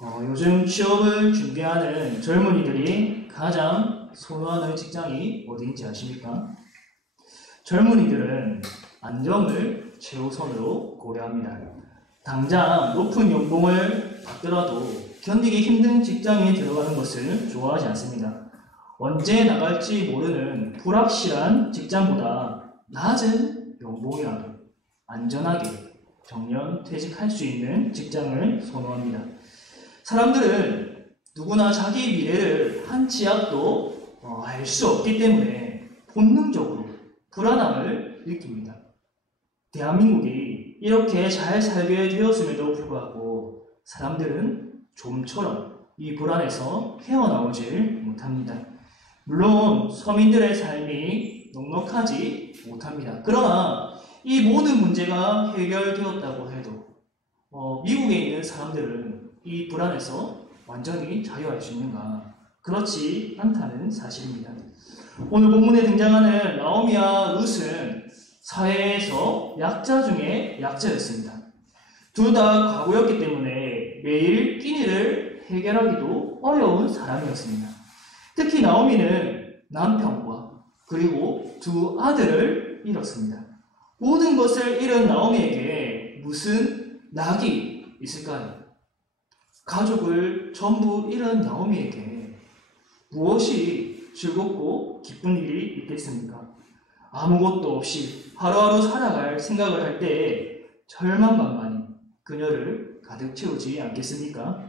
요즘 취업을 준비하는 젊은이들이 가장 선호하는 직장이 어디인지 아십니까? 젊은이들은 안정을 최우선으로 고려합니다. 당장 높은 연봉을 받더라도 견디기 힘든 직장에 들어가는 것을 좋아하지 않습니다. 언제 나갈지 모르는 불확실한 직장보다 낮은 연봉이라도 안전하게 정년 퇴직할 수 있는 직장을 선호합니다. 사람들은 누구나 자기 미래를 한 치 앞도 알 수 없기 때문에 본능적으로 불안함을 느낍니다. 대한민국이 이렇게 잘 살게 되었음에도 불구하고 사람들은 좀처럼 이 불안에서 헤어나오질 못합니다. 물론 서민들의 삶이 넉넉하지 못합니다. 그러나 이 모든 문제가 해결되었다고 해도 미국에 있는 사람들은 이 불안에서 완전히 자유할 수 있는가? 그렇지 않다는 사실입니다. 오늘 본문에 등장하는 나오미와 룻은 사회에서 약자 중에 약자였습니다. 둘 다 과부였기 때문에 매일 끼니를 해결하기도 어려운 사람이었습니다. 특히 나오미는 남편과 그리고 두 아들을 잃었습니다. 모든 것을 잃은 나오미에게 무슨 낙이 있을까요? 가족을 전부 잃은 나오미에게 무엇이 즐겁고 기쁜 일이 있겠습니까? 아무것도 없이 하루하루 살아갈 생각을 할 때에 절망감만이 그녀를 가득 채우지 않겠습니까?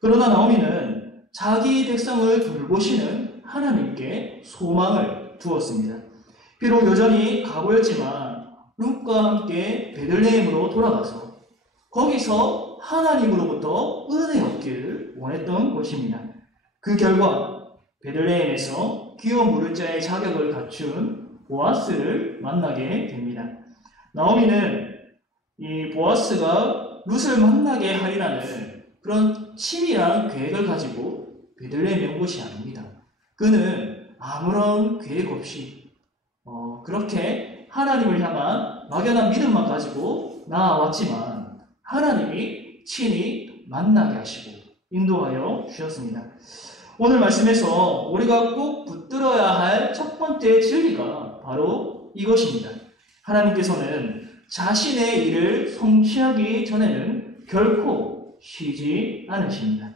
그러나 나오미는 자기 백성을 돌보시는 하나님께 소망을 두었습니다. 비록 여전히 과부였지만 룻과 함께 베들레헴으로 돌아가서 거기서 하나님으로부터 은혜 얻기를 원했던 것입니다. 그 결과 베들레헴에서 기업 물을 자의 자격을 갖춘 보아스를 만나게 됩니다. 나오미는 이 보아스가 룻을 만나게 하리라는 그런 치밀한 계획을 가지고 베들레헴에 온 것이 아닙니다. 그는 아무런 계획 없이 그렇게 하나님을 향한 막연한 믿음만 가지고 나아왔지만 하나님이 친히 만나게 하시고 인도하여 주셨습니다. 오늘 말씀에서 우리가 꼭 붙들어야 할 첫 번째 진리가 바로 이것입니다. 하나님께서는 자신의 일을 성취하기 전에는 결코 쉬지 않으십니다.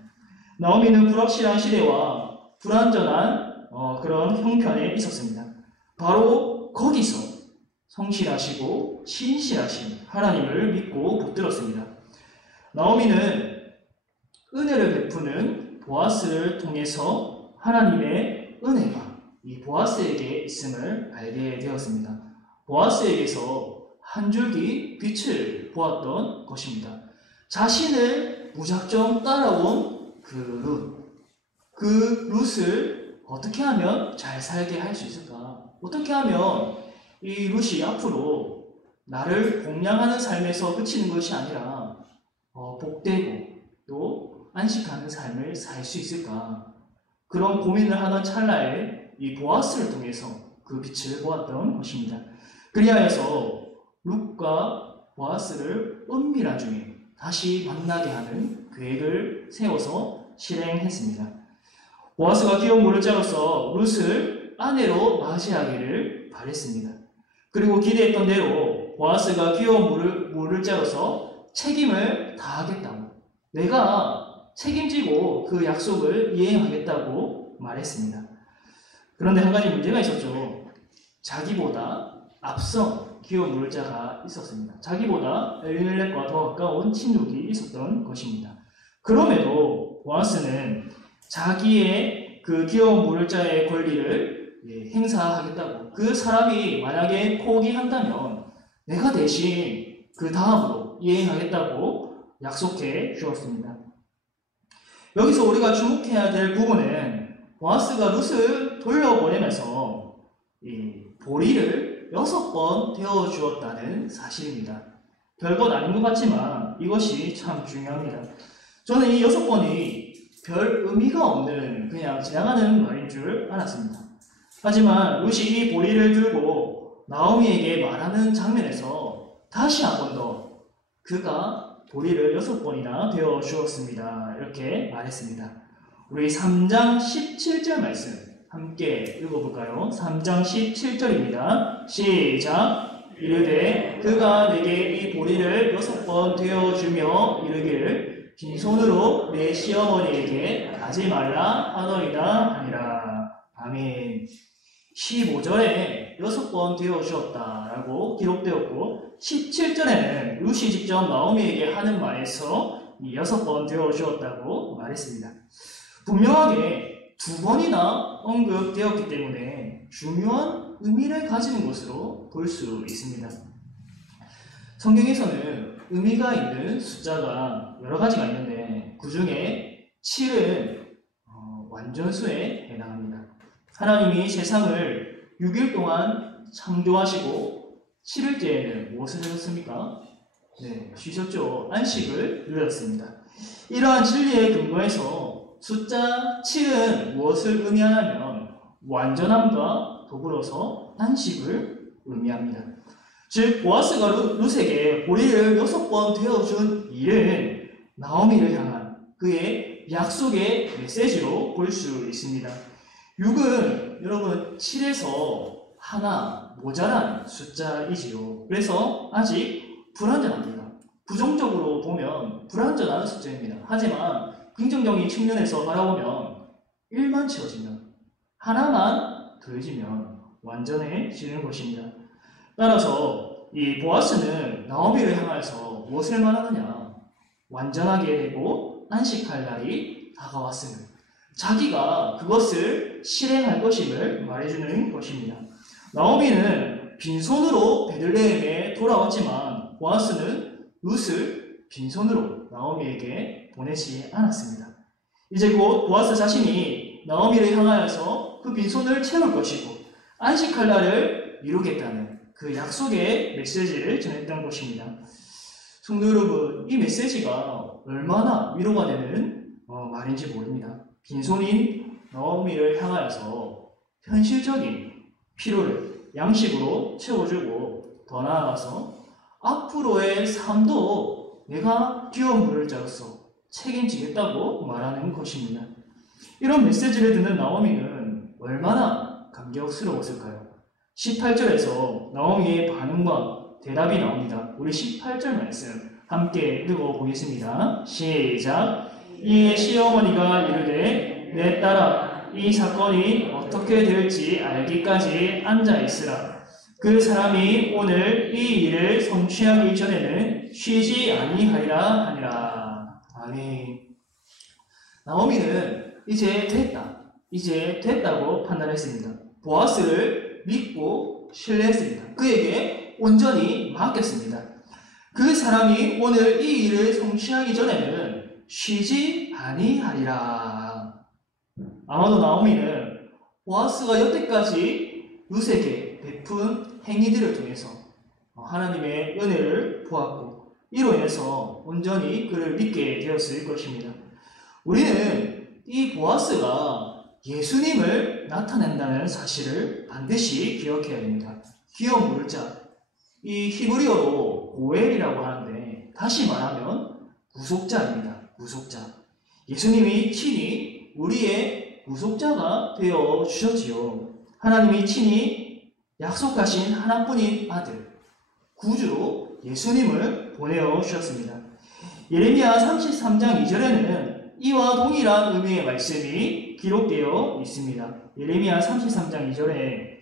나오미는 불확실한 시대와 불완전한 그런 형편에 있었습니다. 바로 거기서 성실하시고 신실하신 하나님을 믿고 붙들었습니다. 나오미는 은혜를 베푸는 보아스를 통해서 하나님의 은혜가 이 보아스에게 있음을 알게 되었습니다. 보아스에게서 한 줄기 빛을 보았던 것입니다. 자신을 무작정 따라온 그 룻을 어떻게 하면 잘 살게 할 수 있을까? 어떻게 하면 이 룻이 앞으로 나를 공양하는 삶에서 그치는 것이 아니라 복되고 또 안식하는 삶을 살 수 있을까? 그런 고민을 하던 찰나에 이 보아스를 통해서 그 빛을 보았던 것입니다. 그리하여서 룻과 보아스를 은밀한 중에 다시 만나게 하는 계획을 세워서 실행했습니다. 보아스가 기업 물을 자로서 룻을 아내로 맞이하기를 바랬습니다. 그리고 기대했던 대로 보아스가 기업 물을 자로서 책임을 다하겠다고, 내가 책임지고 그 약속을 이행하겠다고 말했습니다. 그런데 한 가지 문제가 있었죠. 자기보다 앞선 기업 물자가 있었습니다. 자기보다 엘리멜렉과 더 가까운 친족이 있었던 것입니다. 그럼에도 보아스는 자기의 그 기업 물자의 권리를 행사하겠다고, 그 사람이 만약에 포기한다면 내가 대신 그 다음으로 이행하겠다고 약속해 주었습니다. 여기서 우리가 주목해야 될 부분은 보아스가 룻을 돌려보내면서 보리를 6번 데워주었다는 사실입니다. 별것 아닌 것 같지만 이것이 참 중요합니다. 저는 이 6번이 별 의미가 없는 그냥 지나가는 말인 줄 알았습니다. 하지만 룻이 이 보리를 들고 나오미에게 말하는 장면에서 다시 한 번 더 그가 보리를 6번이나 데워 주었습니다 이렇게 말했습니다. 우리 3장 17절 말씀 함께 읽어볼까요? 3장 17절입니다. 시작! 이르되 그가 내게 이 보리를 6번 되어주며 이르기를 빈손으로 내 시어머니에게 가지 말라 하더이다 하니라. 아멘. 15절에 6번 되어주었다라고 기록되었고 17절에는 룻이 직접 나오미에게 하는 말에서 이 6번 되어주었다고 말했습니다. 분명하게 2번이나 언급되었기 때문에 중요한 의미를 가지는 것으로 볼 수 있습니다. 성경에서는 의미가 있는 숫자가 여러 가지가 있는데 그 중에 7은 완전수에 해당합니다. 하나님이 세상을 6일 동안 창조하시고 7일째에는 무엇을 하셨습니까? 네, 쉬셨죠. 안식을 누렸습니다. 이러한 진리에 근거해서 숫자 7은 무엇을 의미하냐면 완전함과 더불어서 안식을 의미합니다. 즉 보아스가 룻에게 보리를 6번 되어준 일은 나오미를 향한 그의 약속의 메시지로 볼 수 있습니다. 6은 여러분 7에서 하나 모자란 숫자이지요. 그래서 아직 불완전합니다. 부정적으로 보면 불완전한 숫자입니다. 하지만 긍정적인 측면에서 바라보면 1만 채워지면 하나만 더해지면 완전해지는 것입니다. 따라서 이 보아스는 나오미를 향해서 무엇을 말하느냐? 완전하게 되고 안식할 날이 다가왔음을, 자기가 그것을 실행할 것임을 말해주는 것입니다. 나오미는 빈손으로 베들레헴에 돌아왔지만 보아스는 룻을 빈손으로 나오미에게 보내지 않았습니다. 이제 곧 보아스 자신이 나오미를 향하여서 그 빈손을 채울 것이고 안식할 날을 이루겠다는 그 약속의 메시지를 전했던 것입니다. 성도 여러분, 이 메시지가 얼마나 위로가 되는 말인지 모릅니다. 빈손인 나오미를 향하여서 현실적인 필요를 양식으로 채워주고 더 나아가서 앞으로의 삶도 내가 끼어물을 자로서 책임지겠다고 말하는 것입니다. 이런 메시지를 듣는 나오미는 얼마나 감격스러웠을까요? 18절에서 나오미의 반응과 대답이 나옵니다. 우리 18절 말씀 함께 읽어보겠습니다. 시작! 이에 시어머니가 이르되 내 딸아 이 사건이 어떻게 될지 알기까지 앉아있으라. 그 사람이 오늘 이 일을 성취하기 전에는 쉬지 아니하리라 하니라. 아멘. 나오미는 이제 됐다고 판단했습니다. 보아스를 믿고 신뢰했습니다. 그에게 온전히 맡겼습니다. 그 사람이 오늘 이 일을 성취하기 전에는 쉬지 아니하리라. 아마도 나오미는 보아스가 여태까지 룻에게 베푼 행위들을 통해서 하나님의 은혜를 보았고 이로 인해서 온전히 그를 믿게 되었을 것입니다. 우리는 이 보아스가 예수님을 나타낸다는 사실을 반드시 기억해야 됩니다. 기억 물자, 이 히브리어로 고엘이라고 하는데 다시 말하면 구속자입니다. 구속자. 예수님이 친히 우리의 구속자가 되어 주셨지요. 하나님이 친히 약속하신 하나뿐인 아들, 구주로 예수님을 보내어 주셨습니다. 예레미야 33장 2절에는 이와 동일한 의미의 말씀이 기록되어 있습니다. 예레미야 33장 2절에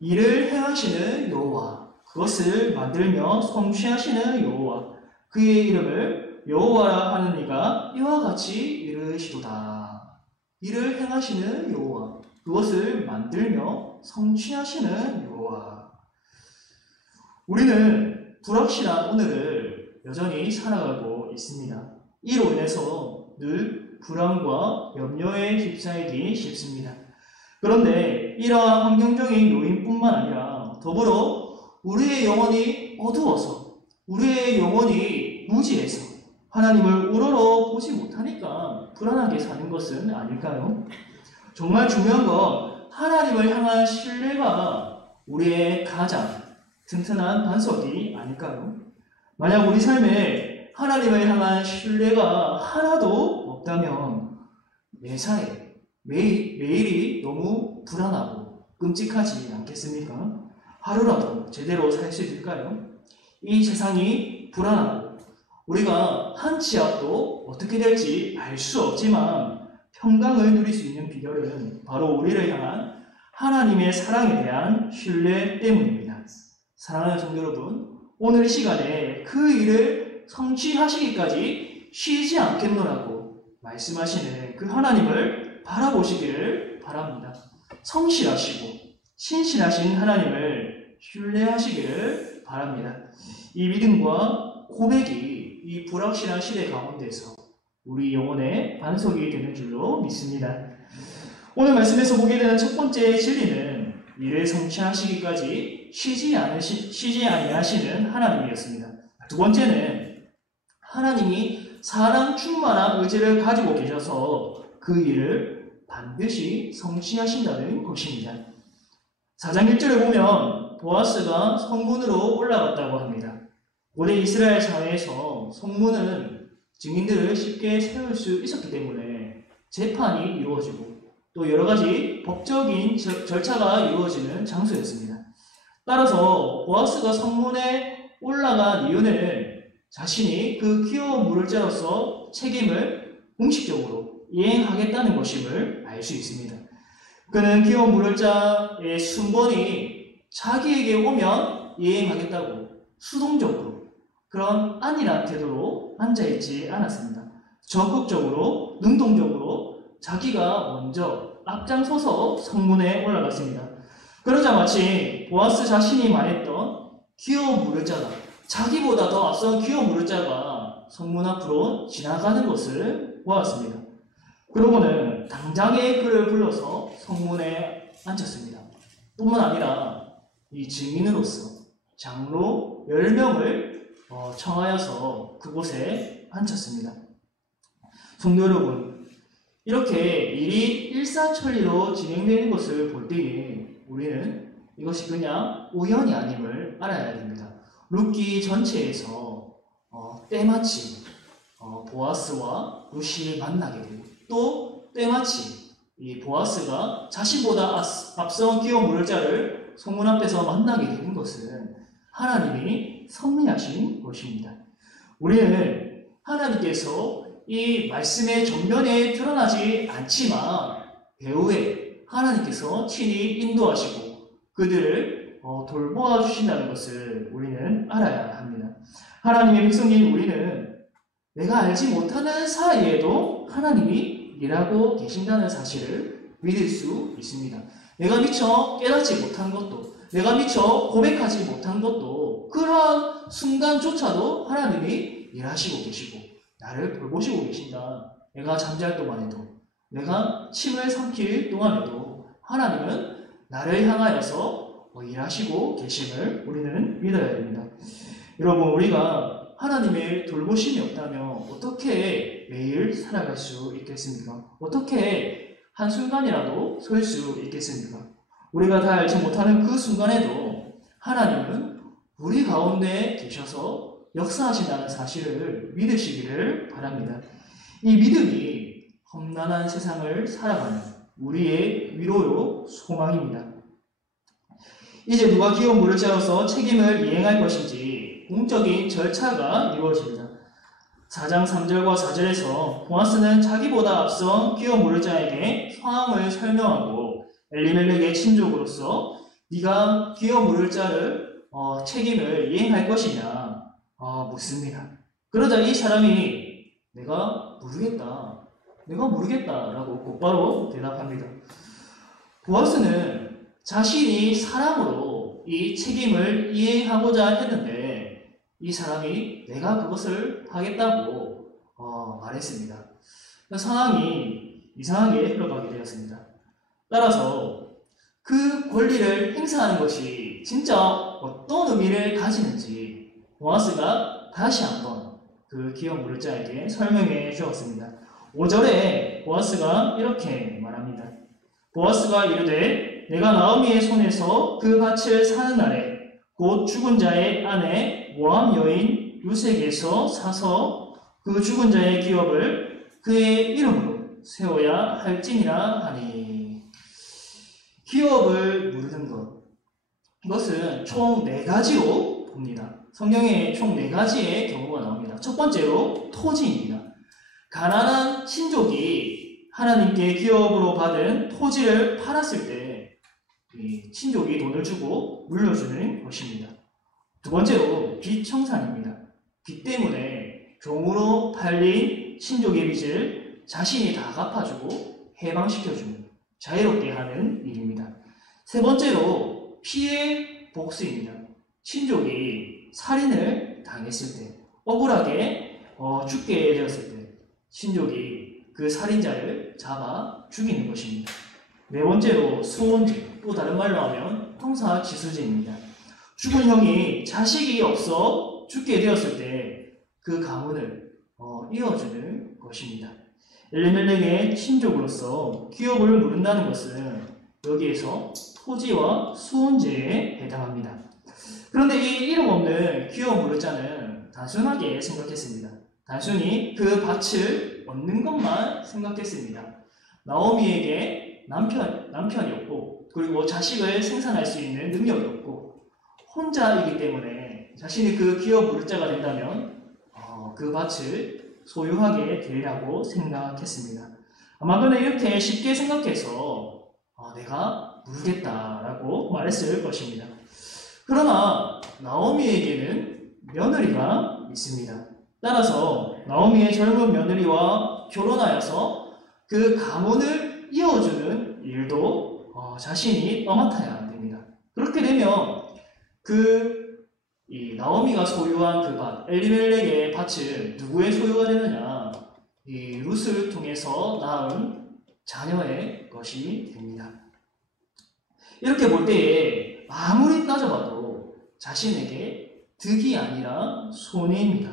이를 행하시는 여호와, 그것을 만들며 성취하시는 여호와, 그의 이름을 여호와라 하는 이가 이와 같이 이르시도다. 이를 행하시는 여호와, 그것을 만들며 성취하시는 여호와. 우리는 불확실한 오늘을 여전히 살아가고 있습니다. 이로 인해서 늘 불안과 염려에 휩싸이기 쉽습니다. 그런데 이러한 환경적인 요인뿐만 아니라 더불어 우리의 영혼이 어두워서, 우리의 영혼이 무지해서 하나님을 우러러 보지 못하니까 불안하게 사는 것은 아닐까요? 정말 중요한 건 하나님을 향한 신뢰가 우리의 가장 튼튼한 반석이 아닐까요? 만약 우리 삶에 하나님을 향한 신뢰가 하나도 없다면 매사에 매일이 너무 불안하고 끔찍하지 않겠습니까? 하루라도 제대로 살 수 있을까요? 이 세상이 불안하고 우리가 한 치 앞도 어떻게 될지 알 수 없지만 평강을 누릴 수 있는 비결은 바로 우리를 향한 하나님의 사랑에 대한 신뢰 때문입니다. 사랑하는 성도 여러분, 오늘 이 시간에 그 일을 성취하시기까지 쉬지 않겠노라고 말씀하시는 그 하나님을 바라보시기를 바랍니다. 성실하시고 신실하신 하나님을 신뢰하시기를 바랍니다. 이 믿음과 고백이 이 불확실한 시대 가운데서 우리 영혼의 반석이 되는 줄로 믿습니다. 오늘 말씀에서 보게 되는 첫 번째 진리는 일을 성취하시기까지 쉬지 아니하시는 하나님이었습니다. 두 번째는 하나님이 사랑 충만한 의지를 가지고 계셔서 그 일을 반드시 성취하신다는 것입니다. 4장 1절을 보면 보아스가 성문으로 올라갔다고 합니다. 고대 이스라엘 사회에서 성문은 증인들을 쉽게 세울 수 있었기 때문에 재판이 이루어지고 또 여러 가지 법적인 절차가 이루어지는 장소였습니다. 따라서 보아스가 성문에 올라간 이유는 자신이 그 귀여운 물을자로서 책임을 공식적으로 이행하겠다는 것임을 알 수 있습니다. 그는 귀여운 물을자의 순번이 자기에게 오면 이행하겠다고 수동적으로 그런 안일한 태도로 앉아있지 않았습니다. 적극적으로 능동적으로 자기가 먼저 앞장서서 성문에 올라갔습니다. 그러자 마치 보아스 자신이 말했던 귀여운 물을자가 자기보다 더 앞선 귀여운 물을자가 성문 앞으로 지나가는 것을 보았습니다. 그러고는 당장에 그를 불러서 성문에 앉혔습니다. 뿐만 아니라 이 증인으로서 장로 10명을 청하여서 그곳에 앉혔습니다. 성도 여러분, 이렇게 일이 일사천리로 진행되는 것을 볼 때에 우리는 이것이 그냥 우연이 아님을 알아야 됩니다. 룻기 전체에서 때마침 보아스와 룻이 만나게 되고 또 때마침 이 보아스가 자신보다 앞선 귀여운 물자를 성문 앞에서 만나게 되는 것은 하나님이 섭리하신 것입니다. 우리는 하나님께서 이 말씀의 전면에 드러나지 않지만 배후에 하나님께서 친히 인도하시고 그들을 돌보아 주신다는 것을 우리는 알아야 합니다. 하나님의 백성인 우리는 내가 알지 못하는 사이에도 하나님이 일하고 계신다는 사실을 믿을 수 있습니다. 내가 미처 깨닫지 못한 것도, 내가 미처 고백하지 못한 것도 그러한 순간조차도 하나님이 일하시고 계시고 나를 돌보시고 계신다. 내가 잠잘 동안에도, 내가 침을 삼킬 동안에도 하나님은 나를 향하여서 일하시고 계심을 우리는 믿어야 됩니다. 여러분, 우리가 하나님의 돌보심이 없다면 어떻게 매일 살아갈 수 있겠습니까? 어떻게 한순간이라도 설 수 있겠습니까? 우리가 다 알지 못하는 그 순간에도 하나님은 우리 가운데 계셔서 역사하신다는 사실을 믿으시기를 바랍니다. 이 믿음이 험난한 세상을 살아가는 우리의 위로요 소망입니다. 이제 누가 귀여운 물을자로서 책임을 이행할 것인지 공적인 절차가 이루어집니다. 4장 3절과 4절에서 보아스는 자기보다 앞선 귀여운 물을자에게 상황을 설명하고 엘리멜렉의 친족으로서 네가 귀여운 물을자를 책임을 이행할 것이냐 묻습니다. 그러자 이 사람이 내가 모르겠다 라고 곧바로 대답합니다. 보아스는 자신이 사람으로 이 책임을 이행하고자 했는데 이 사람이 내가 그것을 하겠다고 말했습니다. 상황이 이상하게 흘러가게 되었습니다. 따라서 그 권리를 행사하는 것이 진짜 어떤 의미를 가지는지 보아스가 다시 한번 그 귀여운 물자에게 설명해 주었습니다. 5절에 보아스가 이렇게 말합니다. 보아스가 이르되 내가 나오미의 손에서 그 밭을 사는 날에 곧 죽은 자의 아내 모압 여인 룻에게서 사서 그 죽은 자의 기업을 그의 이름으로 세워야 할지니라 하니. 기업을 무르는 것, 이것은 총 4가지로 봅니다. 성경에 총 4가지의 경우가 나옵니다. 첫 번째로 토지입니다. 가난한 친족이 하나님께 기업으로 받은 토지를 팔았을 때 이 친족이 돈을 주고 물려주는 것입니다. 두 번째로 빚 청산입니다. 빚 때문에 종으로 팔린 친족의 빚을 자신이 다 갚아주고 해방시켜주는, 자유롭게 하는 일입니다. 세 번째로 피해 복수입니다. 친족이 살인을 당했을 때, 억울하게 죽게 되었을 때 친족이 그 살인자를 잡아 죽이는 것입니다. 네 번째로 수혼죄, 또 다른 말로 하면 형사지수죄입니다. 죽은 형이 자식이 없어 죽게 되었을 때 그 가문을 이어주는 것입니다. 엘리멜렉의 친족으로서 기업을 물은다는 것은 여기에서 토지와 수혼죄에 해당합니다. 그런데 이 이름 없는 기업 물을 자는 단순하게 생각했습니다. 단순히 그 밭을 얻는 것만 생각했습니다. 나오미에게 남편이 없고, 그리고 자식을 생산할 수 있는 능력이 없고, 혼자이기 때문에 자신이 그 기업 물을 자가 된다면 그 밭을 소유하게 되리라고 생각했습니다. 아마 그는 이렇게 쉽게 생각해서 내가 물겠다라고 말했을 것입니다. 그러나 나오미에게는 며느리가 있습니다. 따라서 나오미의 젊은 며느리와 결혼하여서 그 가문을 이어주는 일도 자신이 떠맡아야 됩니다. 그렇게 되면 이 나오미가 소유한 그 밭, 엘리멜렉의 밭은 누구의 소유가 되느냐? 이 룻을 통해서 낳은 자녀의 것이 됩니다. 이렇게 볼 때에 아무리 따져봐도 자신에게 득이 아니라 손해입니다.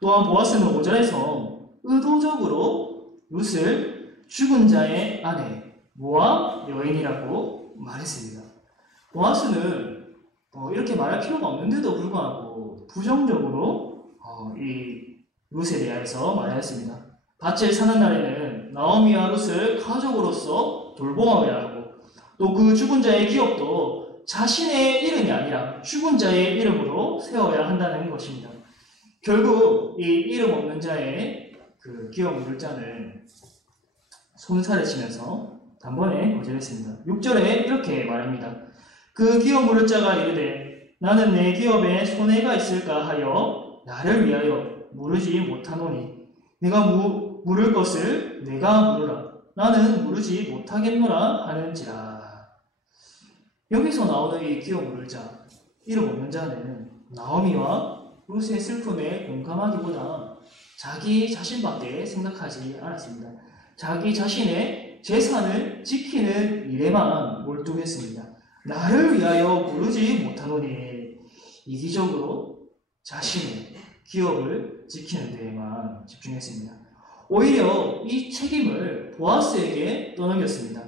또한 보아스는 5절에서 의도적으로 룻을 죽은 자의 아내, 모압 여인이라고 말했습니다. 보아스는 이렇게 말할 필요가 없는데도 불구하고 부정적으로 이 룻에 대해서 말하였습니다. 밭을 사는 날에는 나오미와 룻을 가족으로서 돌보아야 하고, 또 그 죽은 자의 기업도 자신의 이름이 아니라 죽은 자의 이름으로 세워야 한다는 것입니다. 결국 이 이름 없는 자의 그 기업 물을 자는 손살을 치면서 단번에 거절했습니다. 6절에 이렇게 말합니다. 그 기업 물을 자가 이르되 나는 내 기업에 손해가 있을까 하여 나를 위하여 물으지 못하노니 내가 물을 것을 내가 물으라. 나는 물으지 못하겠노라 하는지라. 여기서 나오는 이 기업 물을 자, 이름 없는 자는 나오미와 룻의 슬픔에 공감하기보다 자기 자신밖에 생각하지 않았습니다. 자기 자신의 재산을 지키는 일에만 몰두했습니다. 나를 위하여 물으지 못하노니, 이기적으로 자신의 기업을 지키는 데에만 집중했습니다. 오히려 이 책임을 보아스에게 떠넘겼습니다.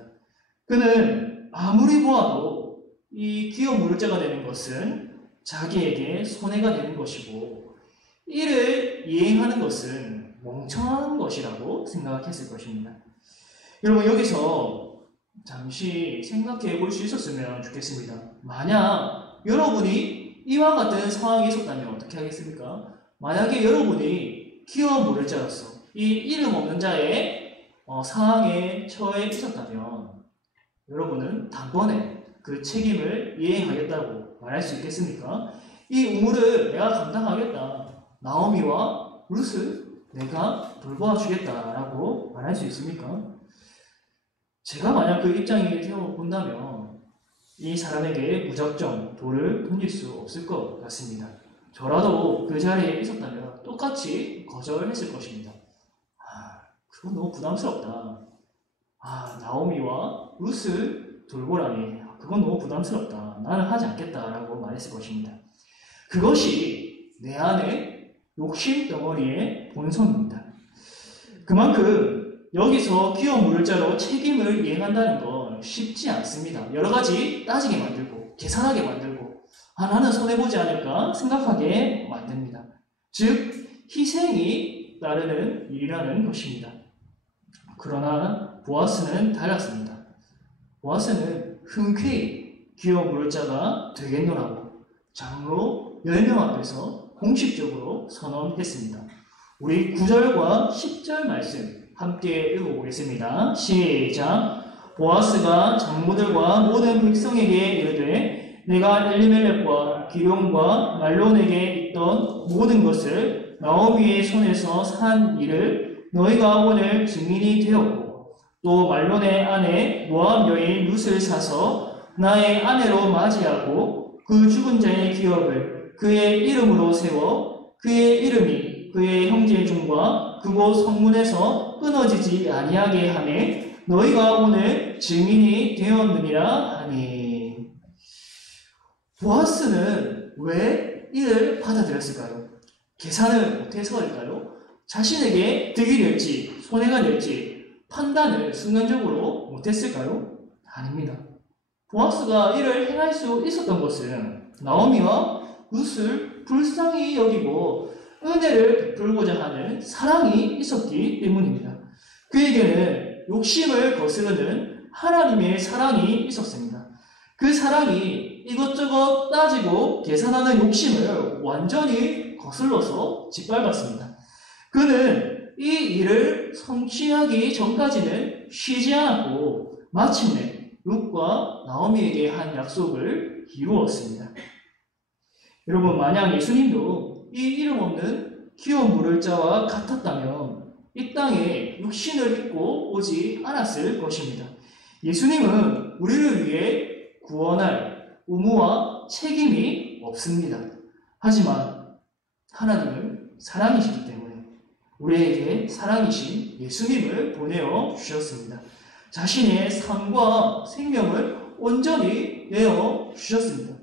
그는 아무리 보아도 이 기업 물을 자가 되는 것은 자기에게 손해가 되는 것이고, 이를 이행하는 것은 멍청한 것이라고 생각했을 것입니다. 여러분, 여기서 잠시 생각해 볼 수 있었으면 좋겠습니다. 만약 여러분이 이와 같은 상황이 있었다면 어떻게 하겠습니까? 만약에 여러분이 기업 물을 자로서 이 이름 없는 자의 상황에 처해 있었다면 여러분은 단번에 그 책임을 이행하겠다고 말할 수 있겠습니까? 이 우물을 내가 감당하겠다. 나오미와 룻을 내가 돌보아 주겠다라고 말할 수 있습니까? 제가 만약 그 입장이 되어 본다면 이 사람에게 무작정 돌을 던질 수 없을 것 같습니다. 저라도 그 자리에 있었다면 똑같이 거절했을 것입니다. 그건 너무 부담스럽다. 나오미와 룻을 돌보라니, 그건 너무 부담스럽다. 나는 하지 않겠다라고 말했을 것입니다. 그것이 내 안의 욕심 덩어리의 본성입니다. 그만큼 여기서 기업 물을 자로 책임을 이행한다는 건 쉽지 않습니다. 여러 가지 따지게 만들고 계산하게 만들고 나는 손해보지 않을까 생각하게 만듭니다. 즉 희생이 따르는 일이라는 것입니다. 그러나 보아스는 달랐습니다. 보아스는 흔쾌히 기어 물을 자가 되겠노라고 장로 10명 앞에서 공식적으로 선언했습니다. 우리 9절과 10절 말씀 함께 읽어보겠습니다. 시작. 보아스가 장로들과 모든 백성에게 이르되 내가 엘리멜렉과 기룡과 말론에게 있던 모든 것을 나오미의 손에서 산 일을 너희가 오늘 증인이 되었고 또 말론의 아내 모압 여인 룻을 사서 나의 아내로 맞이하고 그 죽은 자의 기업을 그의 이름으로 세워 그의 이름이 그의 형제 중과 그곳 성문에서 끊어지지 아니하게 하매 너희가 오늘 증인이 되었느니라 하니. 보아스는 왜 이를 받아들였을까요? 계산을 못해서일까요? 자신에게 득이 될지 손해가 될지 판단을 순간적으로 못했을까요? 아닙니다. 보아스가 이를 행할 수 있었던 것은 나오미와 룻을 불쌍히 여기고 은혜를 베풀고자 하는 사랑이 있었기 때문입니다. 그에게는 욕심을 거스르는 하나님의 사랑이 있었습니다. 그 사랑이 이것저것 따지고 계산하는 욕심을 완전히 거슬러서 짓밟았습니다. 그는 이 일을 성취하기 전까지는 쉬지 않았고 마침내 룻과 나오미에게 한 약속을 이루었습니다. 여러분, 만약 예수님도 이 이름 없는 기어 물을 자와 같았다면 이 땅에 육신을 입고 오지 않았을 것입니다. 예수님은 우리를 위해 구원할 의무와 책임이 없습니다. 하지만 하나님은 사랑이시기 때문에 우리에게 사랑이신 예수님을 보내어 주셨습니다. 자신의 삶과 생명을 온전히 내어 주셨습니다.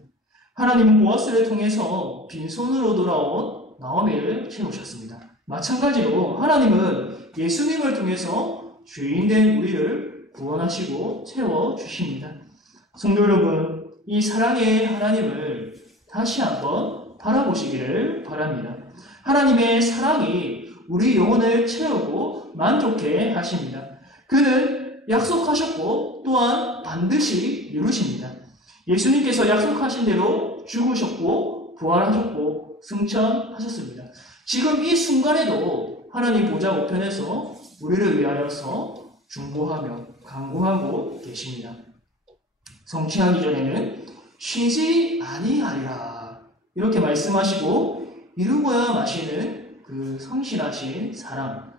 하나님은 보아스를 통해서 빈손으로 돌아온 나오미를 채우셨습니다. 마찬가지로 하나님은 예수님을 통해서 죄인된 우리를 구원하시고 채워주십니다. 성도 여러분, 이 사랑의 하나님을 다시 한번 바라보시기를 바랍니다. 하나님의 사랑이 우리 영혼을 채우고 만족해 하십니다. 그는 약속하셨고 또한 반드시 이루십니다. 예수님께서 약속하신 대로 죽으셨고 부활하셨고 승천하셨습니다. 지금 이 순간에도 하나님 보좌 우편에서 우리를 위하여서 중보하며 간구하고 계십니다. 성취하기 전에는 쉬지 아니하리라 이렇게 말씀하시고 이루고야 마시는 그 성실하신 사랑,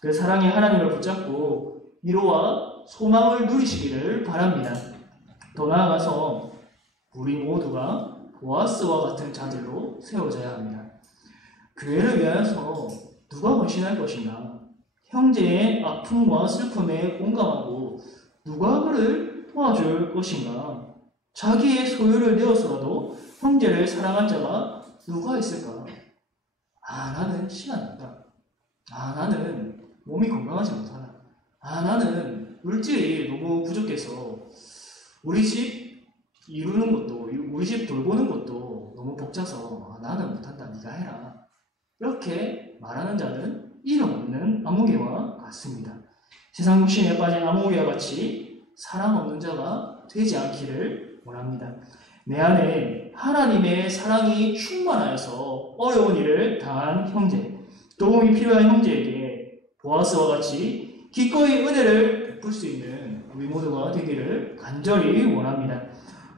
그 사랑의 하나님을 붙잡고 위로와 소망을 누리시기를 바랍니다. 더 나아가서 우리 모두가 보아스와 같은 자들로 세워져야 합니다. 교회를 위하여서 누가 헌신할 것인가? 형제의 아픔과 슬픔에 공감하고 누가 그를 도와줄 것인가? 자기의 소유를 내어서라도 형제를 사랑할 자가 누가 있을까? 나는 시간 없다. 나는 몸이 건강하지 못하다. 나는 물질이 너무 부족해서 우리 집 이루는 것도, 우리 집 돌보는 것도 너무 벅차서 나는 못한다. 네가 해라. 이렇게 말하는 자는 이름 없는 아무개와 같습니다. 세상 욕심에 빠진 아무개와 같이 사랑 없는 자가 되지 않기를 원합니다. 내 안에 하나님의 사랑이 충만하여서 어려운 일을 당한 형제, 도움이 필요한 형제에게 보아스와 같이 기꺼이 은혜를 베풀 수 있는 우리 모두가 되기를 간절히 원합니다.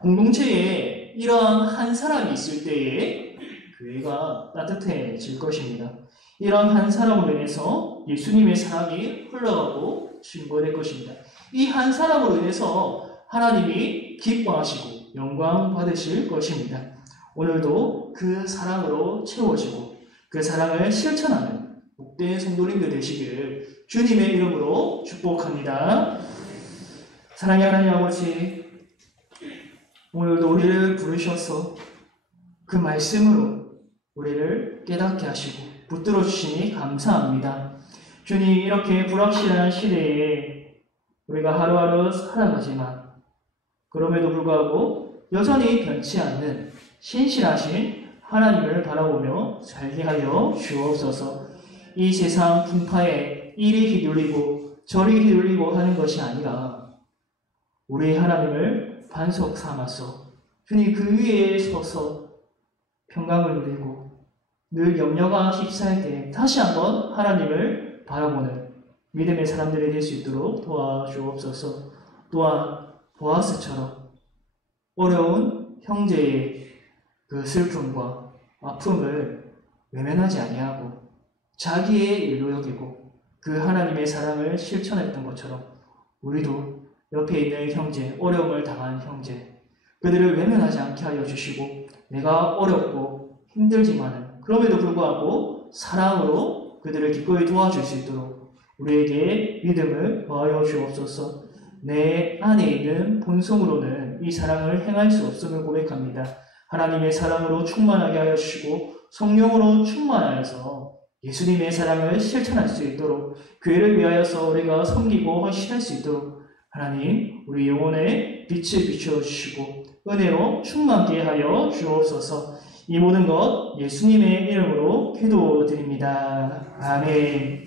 공동체에 이러한 한 사람이 있을 때에 교회가 따뜻해질 것입니다. 이런 한 사람으로 인해서 예수님의 사랑이 흘러가고 증거될 것입니다. 이 한 사람으로 인해서 하나님이 기뻐하시고 영광 받으실 것입니다. 오늘도 그 사랑으로 채워지고 그 사랑을 실천하는 복된 성도님들 되시기를 주님의 이름으로 축복합니다. 사랑의 하나님 아버지, 오늘도 우리를 부르셔서 그 말씀으로 우리를 깨닫게 하시고 붙들어 주시니 감사합니다. 주님, 이렇게 불확실한 시대에 우리가 하루하루 살아가지만 그럼에도 불구하고 여전히 변치 않는 신실하신 하나님을 바라보며 살게 하여 주옵소서. 이 세상 풍파에 이리 휘둘리고 저리 휘둘리고 하는 것이 아니라 우리 하나님을 반석 삼아서 주님 그 위에 서서 평강을 누리고 늘 염려가 휩싸일 때 다시 한번 하나님을 바라보는 믿음의 사람들이 될 수 있도록 도와주옵소서. 또한 보아스처럼 어려운 형제의 그 슬픔과 아픔을 외면하지 아니하고 자기의 일로 여기고 그 하나님의 사랑을 실천했던 것처럼 우리도 옆에 있는 형제, 어려움을 당한 형제, 그들을 외면하지 않게 하여 주시고 내가 어렵고 힘들지만은 그럼에도 불구하고 사랑으로 그들을 기꺼이 도와줄 수 있도록 우리에게 믿음을 더하여 주옵소서. 내 안에 있는 본성으로는 이 사랑을 행할 수 없음을 고백합니다. 하나님의 사랑으로 충만하게 하여 주시고 성령으로 충만하여서 예수님의 사랑을 실천할 수 있도록 교회를 위하여서 우리가 섬기고 헌신할 수 있도록 하나님 우리 영혼에 빛을 비추어주시고 은혜로 충만케 하여 주옵소서. 이 모든 것 예수님의 이름으로 기도드립니다. 아멘.